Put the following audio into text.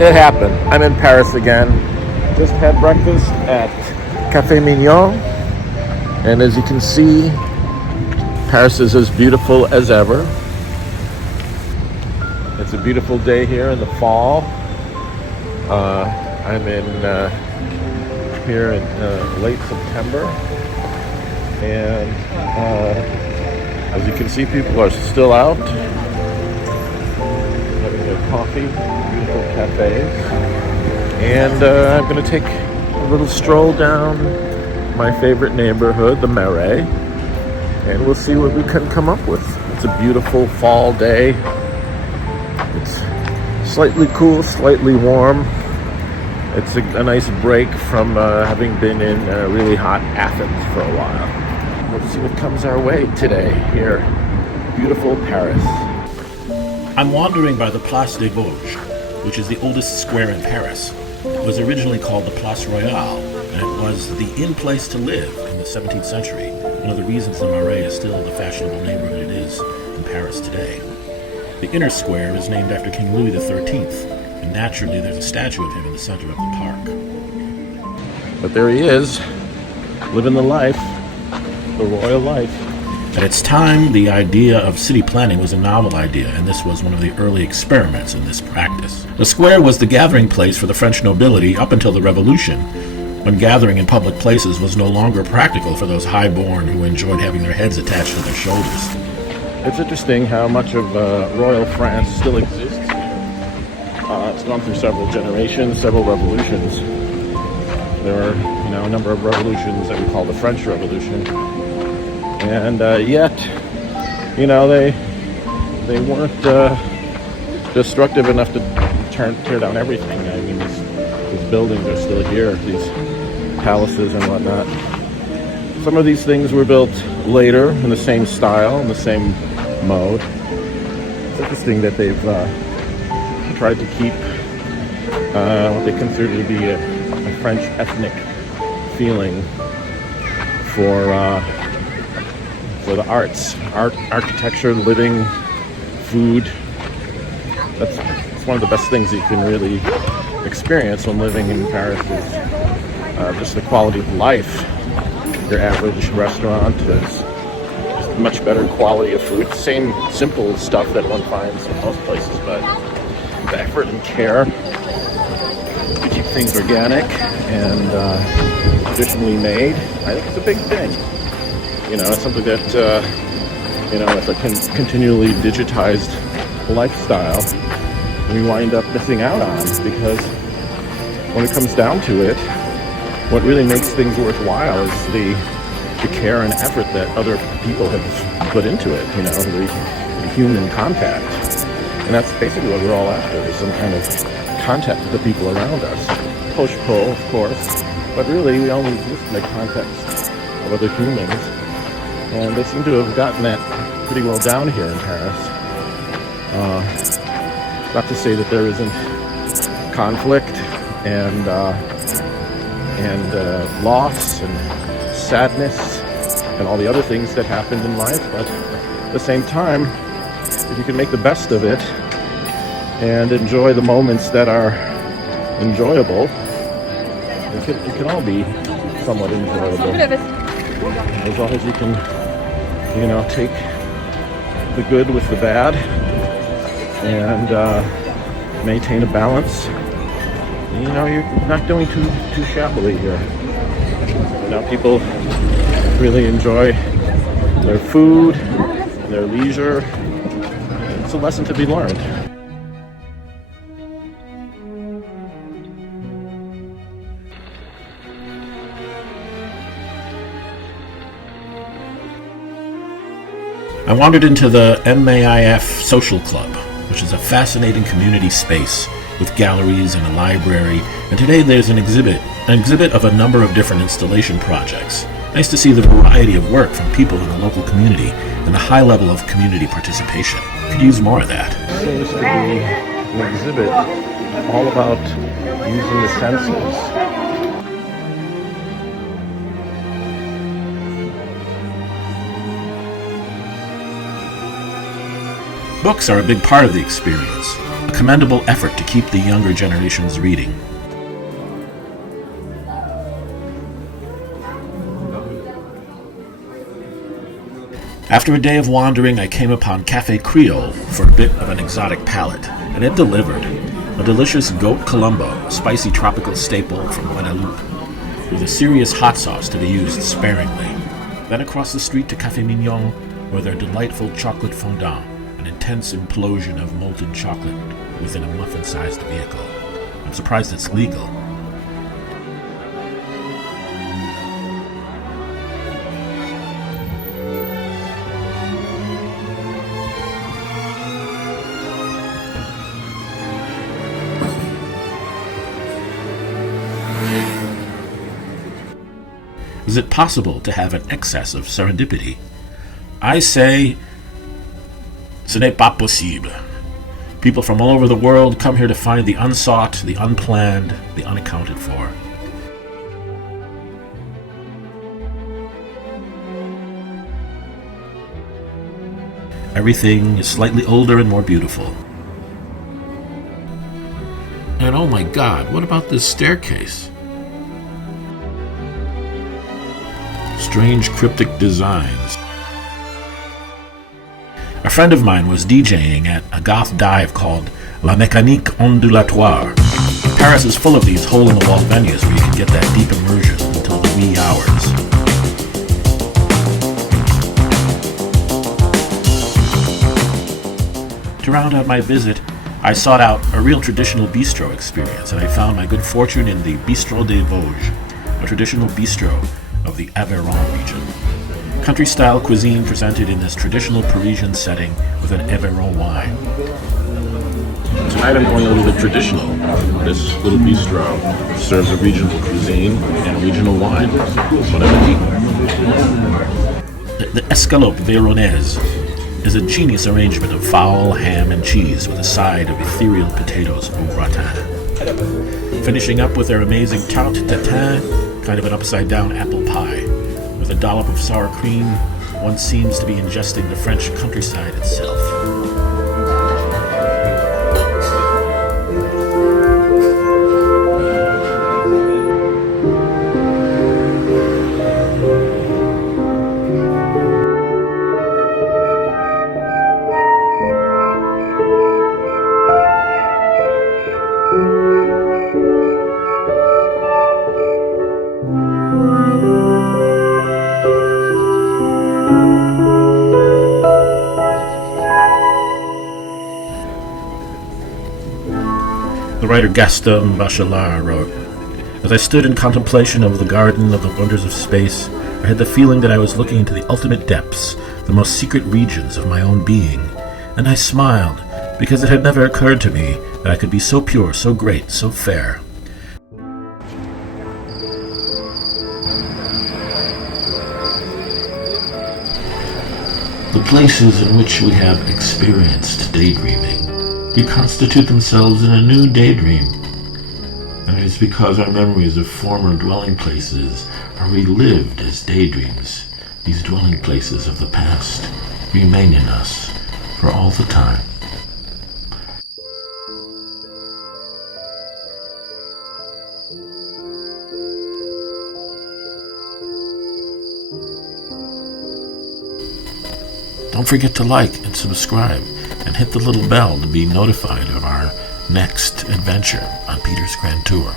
It happened. I'm in Paris again. Just had breakfast at Café Mignon. And as you can see, Paris is as beautiful as ever. It's a beautiful day here in the fall. I'm in here in late September. And as you can see, people are still out having their coffee, beautiful cafes. And I'm going to take a little stroll down my favorite neighborhood, the Marais, and we'll see what we can come up with. It's a beautiful fall day. It's slightly cool, slightly warm. It's a nice break from having been in really hot Athens for a while. Let's see what comes our way today here. Beautiful Paris. I'm wandering by the Place Des Vosges, which is the oldest square in Paris. It was originally called the Place Royale, and it was the in-place to live in the 17th century. One of the reasons the Marais is still the fashionable neighborhood it is in Paris today. The inner square is named after King Louis XIII, and naturally there's a statue of him in the center of the park. But there he is, living the life, the royal life. At its time, the idea of city planning was a novel idea, and this was one of the early experiments in this practice. The square was the gathering place for the French nobility up until the Revolution, when gathering in public places was no longer practical for those high-born who enjoyed having their heads attached to their shoulders. It's interesting how much of royal France still exists here. It's gone through several generations, several revolutions. There are, a number of revolutions that we call the French Revolution. And yet, they weren't destructive enough to tear down everything. I mean, these buildings are still here, these palaces and whatnot. Some of these things were built later in the same style, in the same mode. It's interesting that they've tried to keep what they consider to be a French ethnic feeling for the arts, architecture, living, food. That's one of the best things you can really experience when living in Paris is just the quality of life. Your average restaurant is just much better quality of food. Same simple stuff that one finds in most places, but the effort and care to keep things organic and traditionally made, I think it's a big thing. It's something that, with a continually digitized lifestyle, we wind up missing out on, because when it comes down to it, what really makes things worthwhile is the care and effort that other people have put into it, the human contact. And that's basically what we're all after, is some kind of contact with the people around us. Push-pull, of course, but really we only exist in the context of other humans. And they seem to have gotten that pretty well down here in Paris. Not to say that there isn't conflict and loss and sadness and all the other things that happened in life, but at the same time, if you can make the best of it and enjoy the moments that are enjoyable, it can all be somewhat enjoyable. As long as you can, take the good with the bad and maintain a balance. You're not doing too shabbily here. People really enjoy their food and their leisure. It's a lesson to be learned. I wandered into the MAIF Social Club, which is a fascinating community space with galleries and a library, and today there's an exhibit of a number of different installation projects. Nice to see the variety of work from people in the local community and the high level of community participation. Could use more of that. Seems to be an exhibit all about using the senses. Books are a big part of the experience. A commendable effort to keep the younger generations reading. After a day of wandering, I came upon Caffe Creole for a bit of an exotic palate, and it delivered. A delicious goat colombo, a spicy tropical staple from Guadeloupe, with a serious hot sauce to be used sparingly. Then across the street to Café Mignon, where their delightful chocolate fondant, an intense implosion of molten chocolate within a muffin-sized vehicle. I'm surprised it's legal. Is it possible to have an excess of serendipity? I say, ce n'est pas possible. People from all over the world come here to find the unsought, the unplanned, the unaccounted for. Everything is slightly older and more beautiful. And oh my God, what about this staircase? Strange cryptic designs. A friend of mine was DJing at a goth dive called Mechanique Ondulatoire. Paris is full of these hole-in-the-wall venues where you can get that deep immersion until the wee hours. To round out my visit, I sought out a real traditional bistro experience, and I found my good fortune in the Bistrot Des Vosges, a traditional bistro of the Aveyron region. Country-style cuisine presented in this traditional Parisian setting with an Aveyron wine. Tonight I'm going a little bit traditional. This little bistro serves a regional cuisine and regional wine. Bon appetit. The Escalope Aveyronnaise is a genius arrangement of fowl, ham, and cheese with a side of ethereal potatoes au gratin. Finishing up with their amazing tarte tatin, kind of an upside-down apple pie. With a dollop of sour cream, one seems to be ingesting the French countryside itself. The writer Gaston Bachelard wrote, "As I stood in contemplation of the garden of the wonders of space, I had the feeling that I was looking into the ultimate depths, the most secret regions of my own being, and I smiled, because it had never occurred to me that I could be so pure, so great, so fair." The places in which we have experienced daydreaming reconstitute themselves in a new daydream, and it is because our memories of former dwelling places are relived as daydreams. These dwelling places of the past remain in us for all the time. Don't forget to like and subscribe, and hit the little bell to be notified of our next adventure on Peter's Grand Tour.